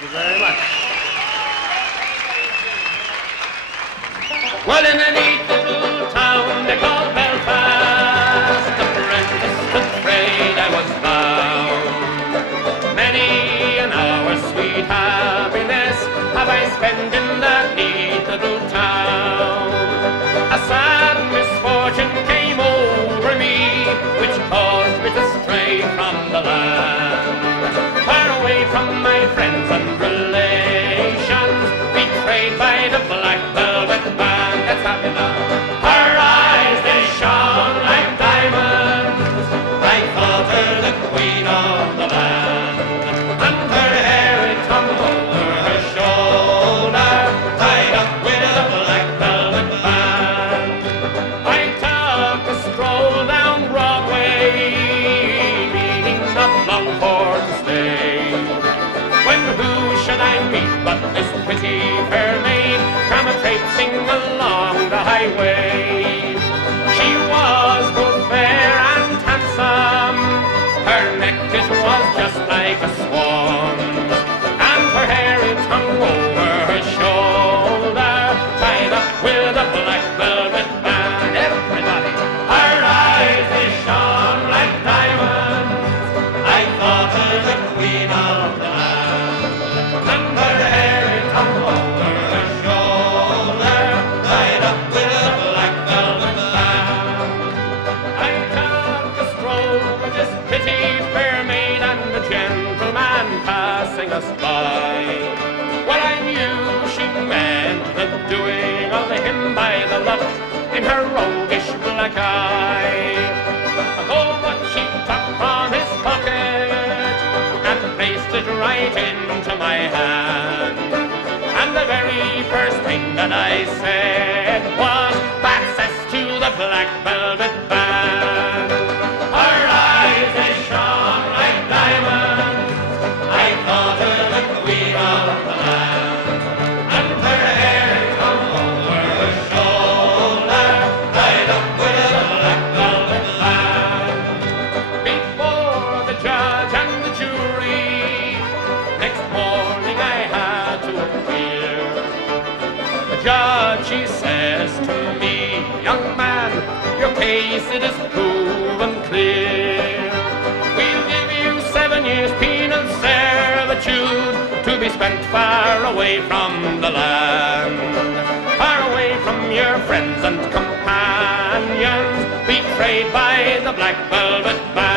Thank you very much. Well, in a neat little town they call Belfast, apprentice to trade I was bound. Many an hour sweet happiness have I spent in that neat little town. A sad misfortune came over me, which caused me to stray from the land, far away from my friends and relations, betrayed by the black velvet band. That's happy now. Her eyes, they shone like diamonds. I thought her the queen of the land, and her hair it hung over her shoulder, tied up with a black velvet band. I took a stroll down Broadway, meaning not long for to stay, when who should I meet but this pretty fair maid come a-traipsing along the highway. She was both fair and handsome, her neck it was just like a swan's, and her hair it hung over her shoulder, tied up with a black velvet band. Everybody! Her eyes they shone like diamonds. I thought her the queen of the land, and her hair it hung over her shoulder, tied up with a black velvet band. I took a stroll with this pretty fair maid and a gentleman passing us by. Well, I knew she meant the doing of him by the lot in her roguish black eye. Oh, but she took from his pocket and placed it right into my hand. And the very first thing that I said was, "Access to the black velvet band." Her eyes they shone like diamonds. I thought her the queen of the land, and her hair hung over her shoulder, tied up with a black velvet band. Before the judge and the jury, next morning I had to appear. The judge, he says to me, "Young man, your case it is proven clear. We'll give you 7 years penal servitude to be spent far away from the land, far away from your friends and companions, betrayed by the black velvet band."